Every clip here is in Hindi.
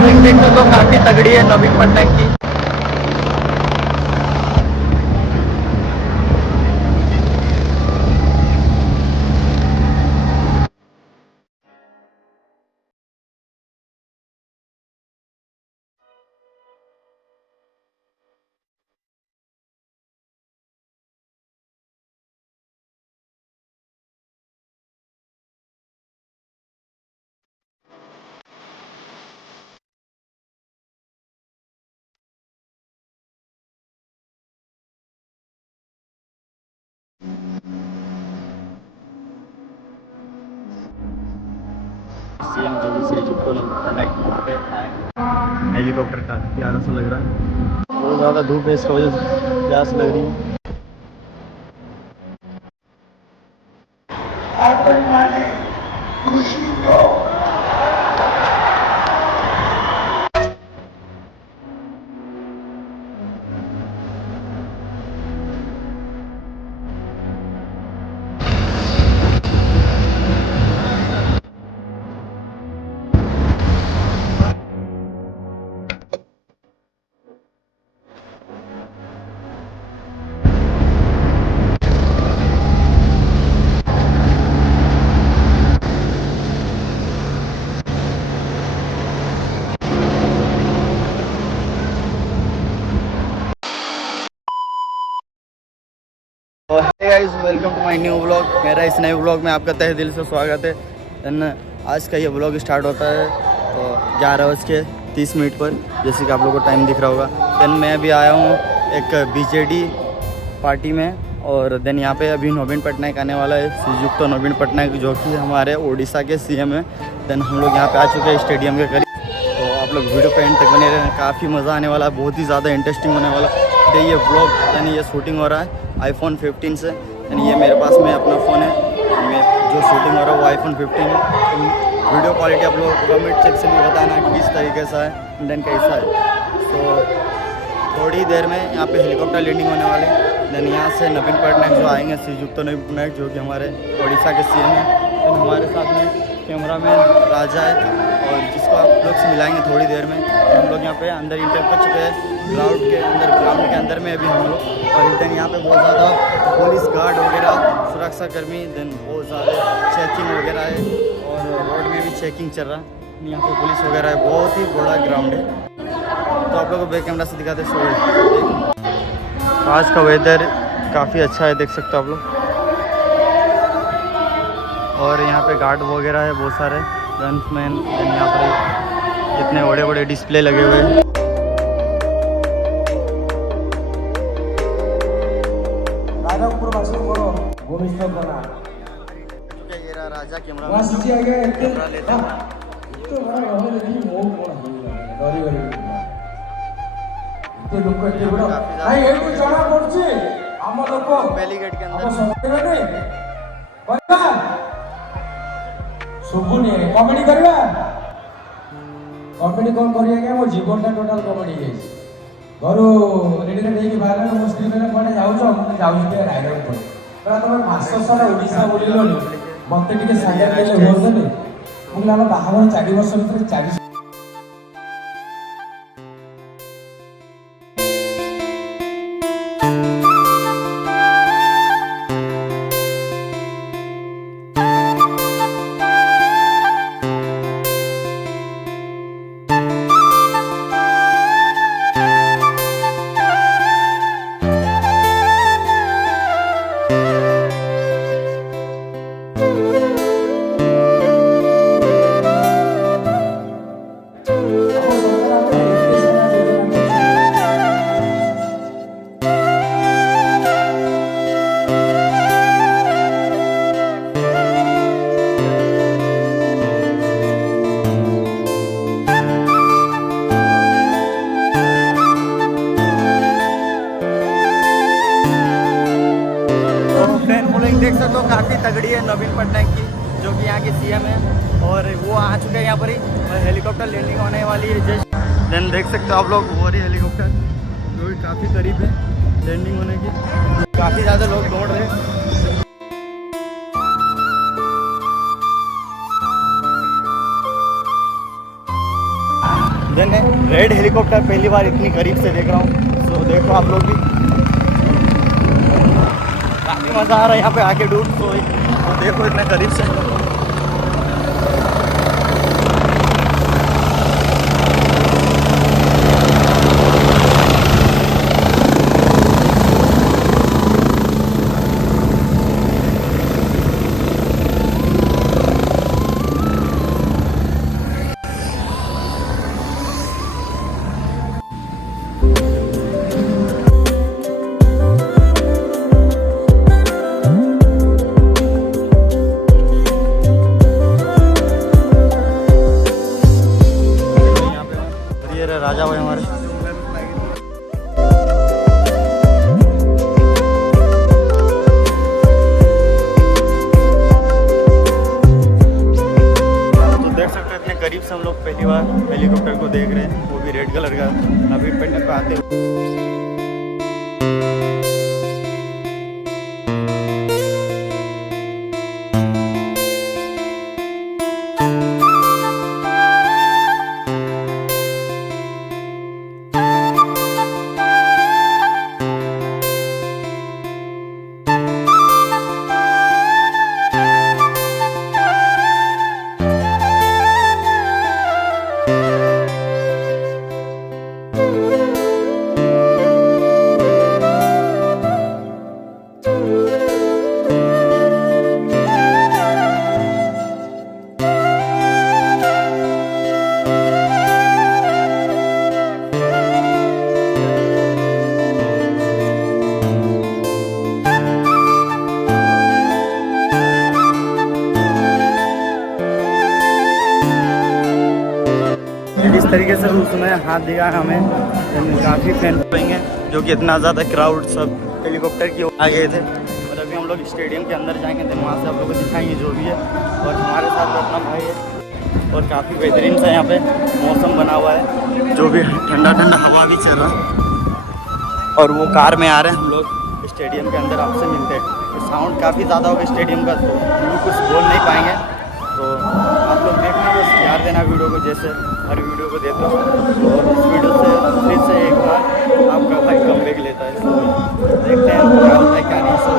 फॉलोइंग देख सकते हो काफी तगड़ी है नवीन पटनायक की। सीएम जोगी श्रीयुक्त पटनायक हेलीकॉप्टर का प्यारा सा लग रहा है। बहुत ज़्यादा धूप है, इसकी वजह से प्यास लग रही है। Guys welcome to my new vlog. मेरा इस नए व्लॉग में आपका तहे दिल से स्वागत है। देन आज का ये व्लॉग स्टार्ट होता है तो 11:30 पर, जैसे कि आप लोगों को टाइम दिख रहा होगा। देन मैं अभी आया हूँ एक बीजेडी पार्टी में, और देन यहाँ पे अभी नवीन पटनायक आने वाला है, श्रीयुक्त नवीन पटनायक, जो कि हमारे उड़ीसा के सीएम है। देन हम लोग यहाँ पे आ चुके हैं स्टेडियम के करीब। तो आप लोग वीडियो पे एंड तक बने रहे, काफ़ी मज़ा आने वाला है, बहुत ही ज़्यादा इंटरेस्टिंग होने वाला है। ये व्लॉग यानी ये शूटिंग हो रहा है iPhone 15 से। यानी ये मेरे पास में अपना फ़ोन है, मैं जो शूटिंग हो रहा है वो iPhone 15 है। वीडियो क्वालिटी आप लोग कमेंट सेक्शन में बताना कि किस तरीके से है, देन कैसा है। तो थोड़ी देर में यहाँ पे हेलीकॉप्टर लैंडिंग होने वाली है। देन यहाँ से नवीन पटनायक जो आएंगे, श्रीयुक्त नवीन पटनायक, जो कि हमारे उड़ीसा के सीएम हैं। तो हमारे साथ में कैमरामैन राजा है, और जिसको आप लोग से मिलाएंगे थोड़ी देर में। हम लोग यहाँ पे अंदर इंटर कर चुके हैं ग्राउंड के अंदर में अभी हम लोग। और देन यहाँ पे बहुत ज़्यादा पुलिस गार्ड वगैरह, सुरक्षा कर्मी, देन बहुत ज़्यादा चेकिंग वगैरह है, और रोड में भी चेकिंग चल रहा है। यहाँ पे पुलिस वगैरह है, बहुत ही बड़ा ग्राउंड है। तो आप लोगों को बैक कैमरा से दिखाते हैं। आज का वेदर काफ़ी अच्छा है, देख सकते हो आप लोग। और यहाँ पे गार्ड वगैरह है बहुत सारे, गन्समैन। यहाँ पर इतने बड़े बड़े डिस्प्ले लगे हुए हैं। राजा कैमरा लेते हैं। बेलीगेट के अंदर शुभुनी कॉमेडी करवा कॉमेडी कौन करिए मो जीवन टोटाल कॉमेडी घर रेडी रेडी बाहर मो स्त्री मैंने कौन जाऊँ मुझे जाऊँ रायगढ़ पड़े तुम मास सारा ओडिशा बुलिल मत सागर देले भोट देले मुझे बाहर 4 वर्ष भर 40। देख सकते हो काफ़ी तगड़ी है नवीन पटनायक की, जो कि यहाँ के सीएम है। और वो आ चुके हैं यहाँ पर ही, हेलीकॉप्टर लैंडिंग होने वाली है जस्ट। देन देख सकते हो आप लोग वो रही हेलीकॉप्टर, जो कि काफ़ी करीब है लैंडिंग होने की। काफ़ी ज़्यादा लोग दौड़ रहे हैं। देन रेड हेलीकॉप्टर पहली बार इतनी करीब से देख रहा हूँ। तो देखो आप लोग भी, काफ़ी मज़ा आ रहा है यहाँ पे आके डूब। तो देखो इतना करीब से। राजा भाई हमारे तो देख सकते हैं इतने करीब से हम लोग पहली बार हेलीकॉप्टर को देख रहे हैं, वो भी रेड कलर का। अभी पेंट पे आते इस तरीके से उसने हाथ दिया हमें। काफ़ी फैन फॉलोइंग है, जो कि इतना ज़्यादा क्राउड सब हेलीकॉप्टर की आ गए थे। और अभी हम लोग स्टेडियम के अंदर जाएंगे, तो वहाँ से आप लोगों को दिखाएंगे जो भी है। और हमारे साथ अपना भाई है, और काफ़ी बेहतरीन सा यहाँ पे मौसम बना हुआ है, जो भी ठंडा ठंडा हवा भी चल रहा है। और वो कार में आ रहे हैं हम लोग स्टेडियम के अंदर, आपसे मिलते हैं। तो साउंड काफ़ी ज़्यादा होगा स्टेडियम का, तो हम कुछ बोल नहीं पाएंगे। तो आप लोग देखना, बस प्यार देना वीडियो को, जैसे हर वीडियो को देते हो। और इस वीडियो से फिर से एक बार आपका भाई कमबैक लेता है। तो देखते हैं क्या होता है क्या नहीं। सो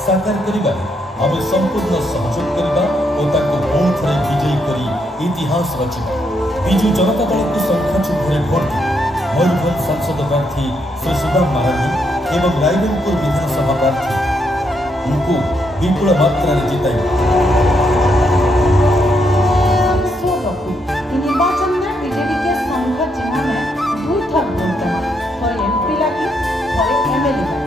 साकार करिबारे आमे संपूर्ण सहयोग करिबा ओ ताको बहुत रे विजयी करी इतिहास रचिबा। बिजु जनता दल को संख्या चुनाव भोट मयूरभंज सांसद प्रार्थी श्री सुदाम महारानी एवं रायरंगपुर विधानसभा प्रार्थी उनको विपुल मात्रा जिताई। निर्वाचन में बीजेपी के संघ जिन्हों में 2 थर बोलते हैं, थोड़े एमपी लगी, थोड़े एमएलए लगी।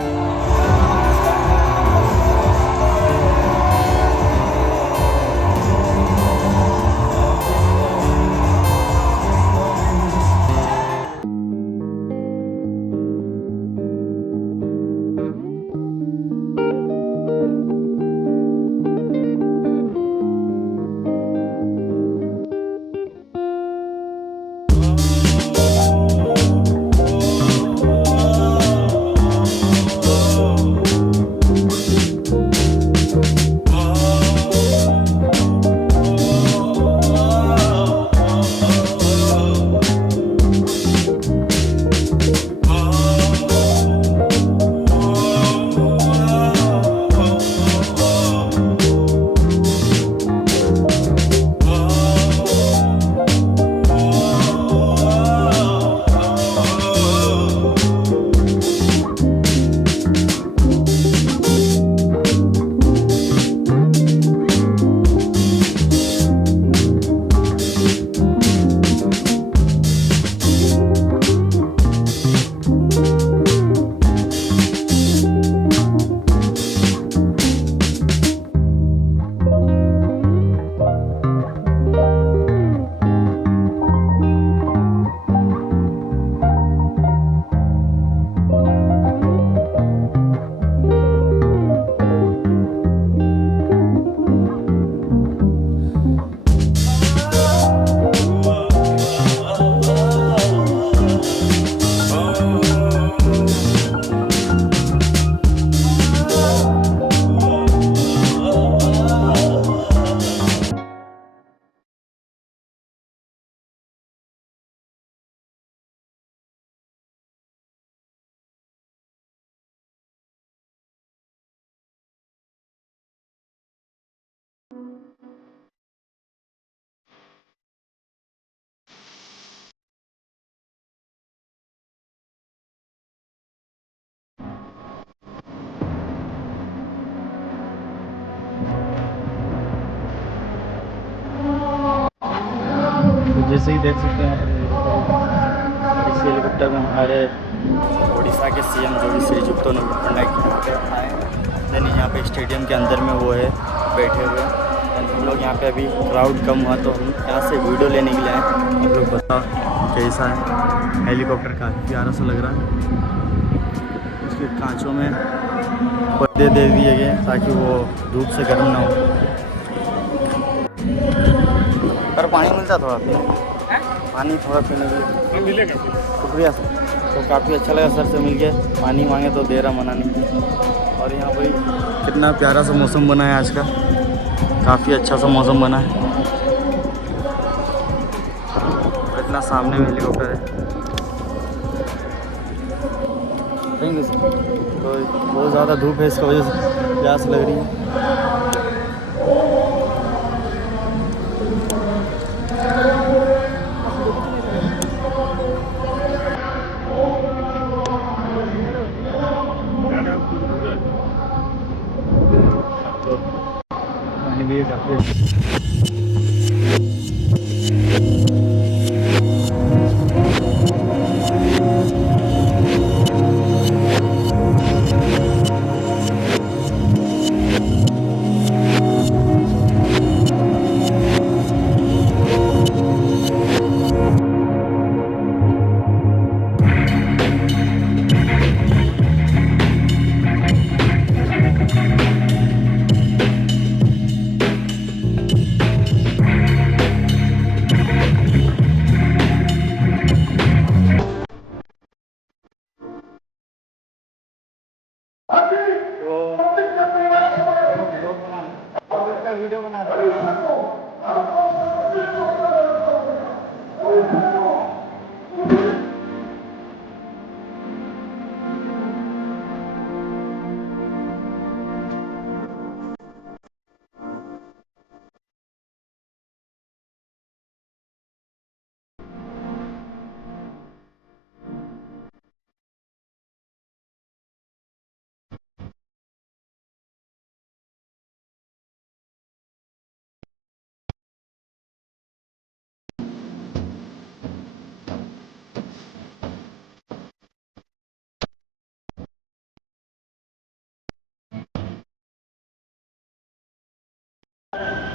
जैसे ही देख सकते हैं इस हेलीकॉप्टर में हमारे उड़ीसा के सीएम जो श्रीयुक्त नवीन पटनायक यहाँ पे आए। देन यहाँ पे स्टेडियम के अंदर में वो है बैठे हुए। देन हम लोग यहाँ पे अभी क्राउड कम हुआ तो हम यहाँ से वीडियो लेने के लिए आए। आप लोग बताओ कैसा है हेलीकॉप्टर, काफ़ी प्यारा सा लग रहा है। उसके कांचों में पर्दे दे दिए गए ताकि वो धूप से गर्म ना हो। पर पानी मिलता थोड़ा पीने, पानी थोड़ा पीने के लिए मिलेगा। शुक्रिया सर। तो काफ़ी अच्छा लगा सर से मिल के। पानी मांगे तो दे रहा, मना नहीं। और यहाँ पर कितना प्यारा सा मौसम बना है आज का, काफ़ी अच्छा सा मौसम बना है। इतना सामने में हेलीकॉप्टर है। Thank you sir. तो बहुत ज़्यादा धूप है, इसकी वजह से प्यास लग रही है। पानी भी काफ़ी वीडियो बना रहे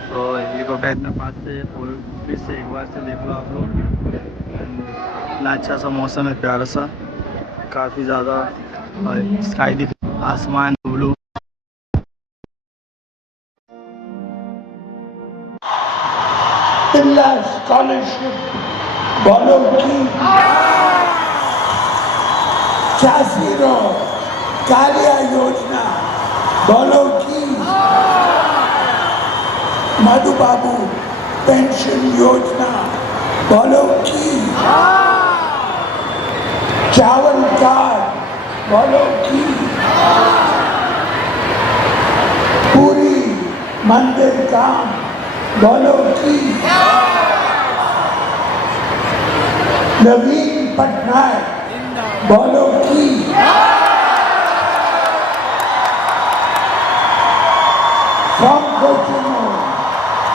तो हेलीकॉप्टर इतना पास से और फिर से एक बार से देख लो आप लोग। इतना अच्छा सा मौसम है, प्यारा सा, काफ़ी ज़्यादा स्काई दिख, आसमान ब्लू। बिरला स्कॉलरशिप बोलो की चासीरो कार्य योजना बोलो की मधु बाबू पेंशन योजना बोलो की चावल कार्ड बोलो की पूरी मंदिर काम बोलो की नवीन पटनायक बोलो की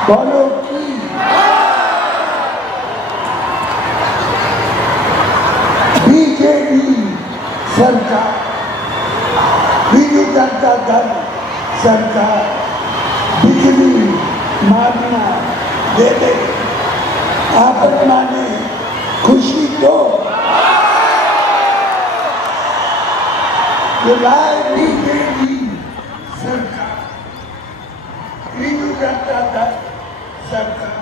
बोलो की बीजेपी सरकार, बीजू जनता दल सरकार बिजली मांगना दे दे, आपन माने खुशी दो, बीजेपी सरकार, बीजू जनता दल सरकार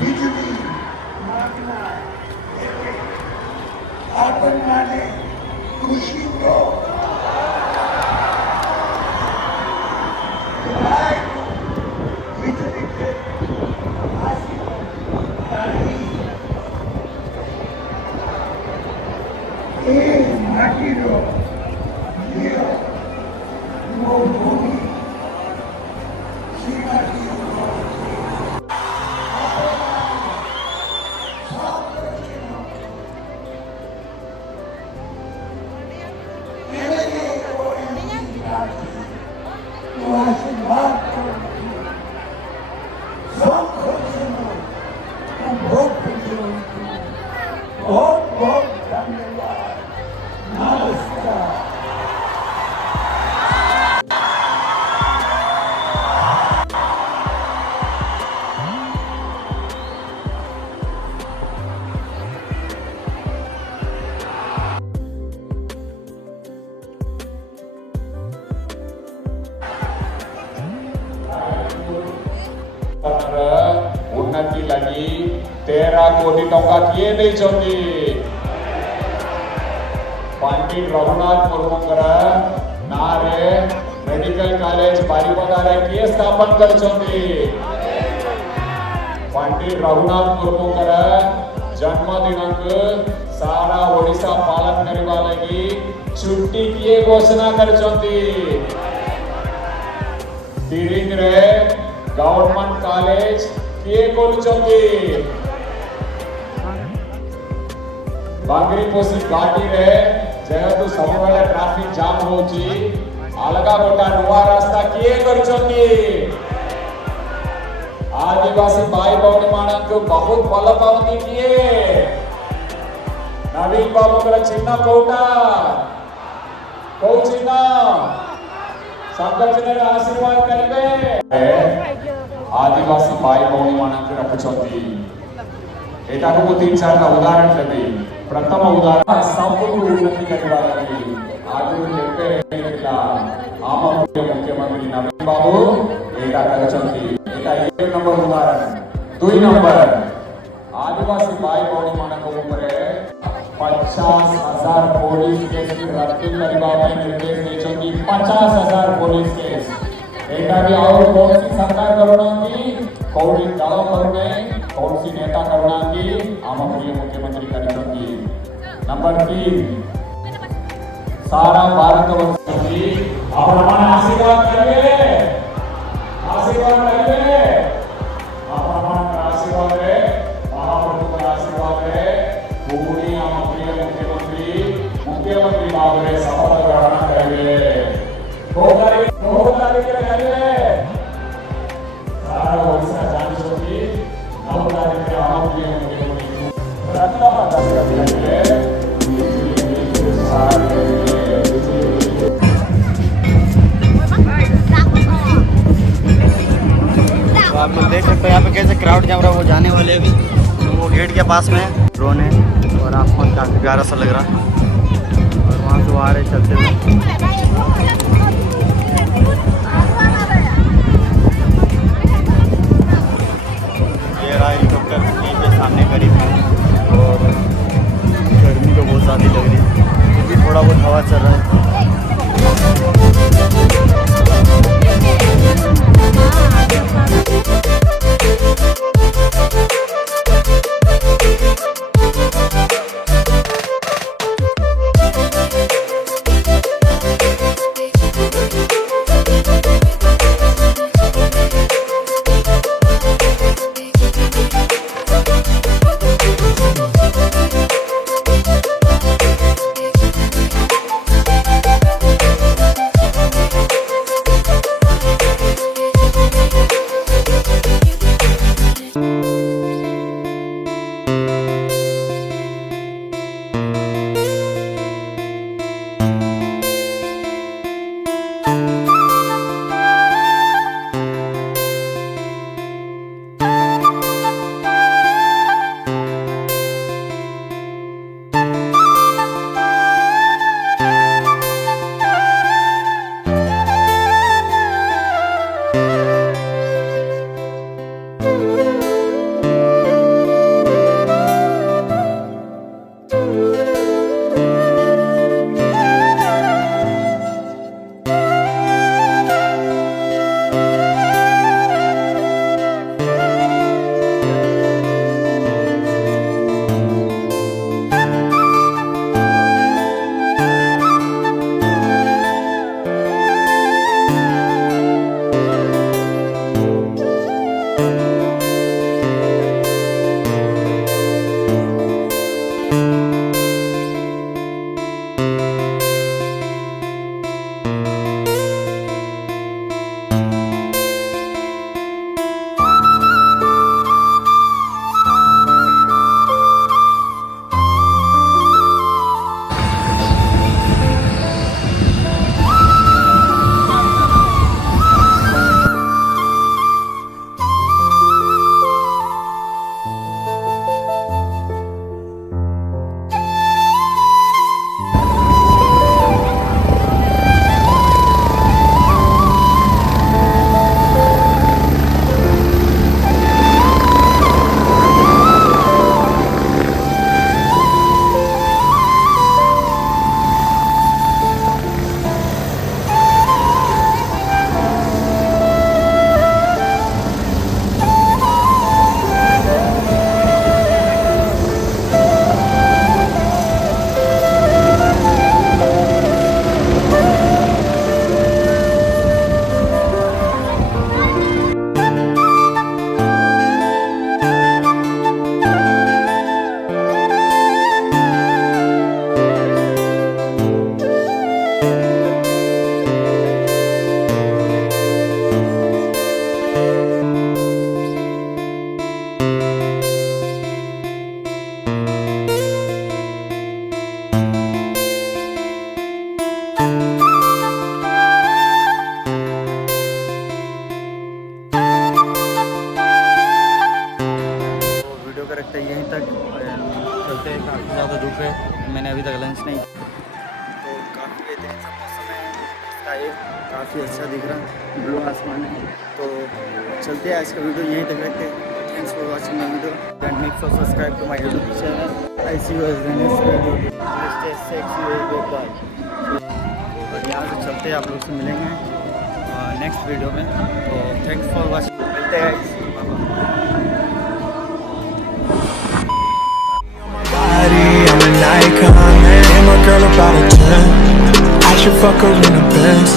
बिजली मांगना दे दे, आपन माने खुशी दो, आशीर्वाद ଆଖି ଲାଗି 13 କୋଟି ଟଙ୍କା କିଏ ଦେଇଛନ୍ତି? पंडित रघुनाथ मुर्मुंकर नारे मेडिकल कॉलेज बारिपदारे किए स्थापन करछंती? पंडित रघुनाथ मुर्मुंकर जन्मदिन सारा ओडिशा पालन करने लगी छुट्टी किए घोषणा करछंती? तिरिंग रे गवर्नमेंट कॉलेज किए खोलछंती? बांगरी पोसी घाटी रे जेहेतु सब बेले ट्रैफिक जाम होची अलगा गोटा नुआ रास्ता किए करछंती? आदिवासी भाई भौणी मानक बहुत भल पावती किए? नवीन बाबू का चिन्ह कोटा को चिन्ह शंकर चिन्ह आशीर्वाद करिवे आदिवासी भाई भौणी मानक रखछंती। एटा को 3-4 का उदाहरण देबी। प्रथम उदाहरण सबको उन्नति करवा लगी आगे लेते रहला आम मुख्यमंत्री नवीन बाबू एटा करछंती। एटा 1 नंबर उदाहरण। 2 नंबर आदिवासी भाई भौणी मानक ऊपर 50,000 पुलिस केस रद्द करवा में निर्देश देछंती। 50,000 पुलिस केस एटा भी और कौन सी सरकार करुणा की कौन दल करुणे कौन सी नेता करुणा की आम प्रिय मुख्यमंत्री करछंती। नंबर 3 सारा भारत वर्ष की अपना आशीर्वाद करिए अपना आशीर्वाद रे महाप्रभु का आशीर्वाद रे पूरी आम प्रिय मुख्यमंत्री बाबू रे शपथ ग्रहण करिए 2 तारीख रे करिए सारा ओडिशा जानिछंती 9 तारीख रे आम प्रिय मुख्यमंत्री रत्न दशरथ करिए तो आप लोग देख सकते हो यहाँ पे कैसे क्राउड जम रहा है। वो जाने वाले अभी तो वो गेट के पास में ड्रोन है और आसमान काफ़ी प्यारा सा लग रहा है और वहाँ से वो आ रहे चलते हुए। ये रहा हेलीकॉप्टर यहीं पे सामने करीब है और गर्मी तो बहुत ज़्यादा लग रही है क्योंकि थोड़ा बहुत हवा चल रहा है। चलते हैं, काफ़ी ज़्यादा धूप है, मैंने अभी तक लंच नहीं, तो काफ़ी बेहतरीन सा मौसम है, स्काई काफ़ी अच्छा दिख रहा, ब्लू आसमान है। तो चलते हैं, आज का वीडियो यहीं तक रखते हैं। Thanks for watching my video and make sure subscribe to my YouTube channel. I see you in next video. Stay sexy good bye. और यहाँ से चलते हैं, आप लोग से मिलेंगे नेक्स्ट वीडियो में। तो थैंक्स फॉर वॉचिंग, मिलते हैं। I'm an icon, man. And my girl about a 10. I should fuck her in a Benz.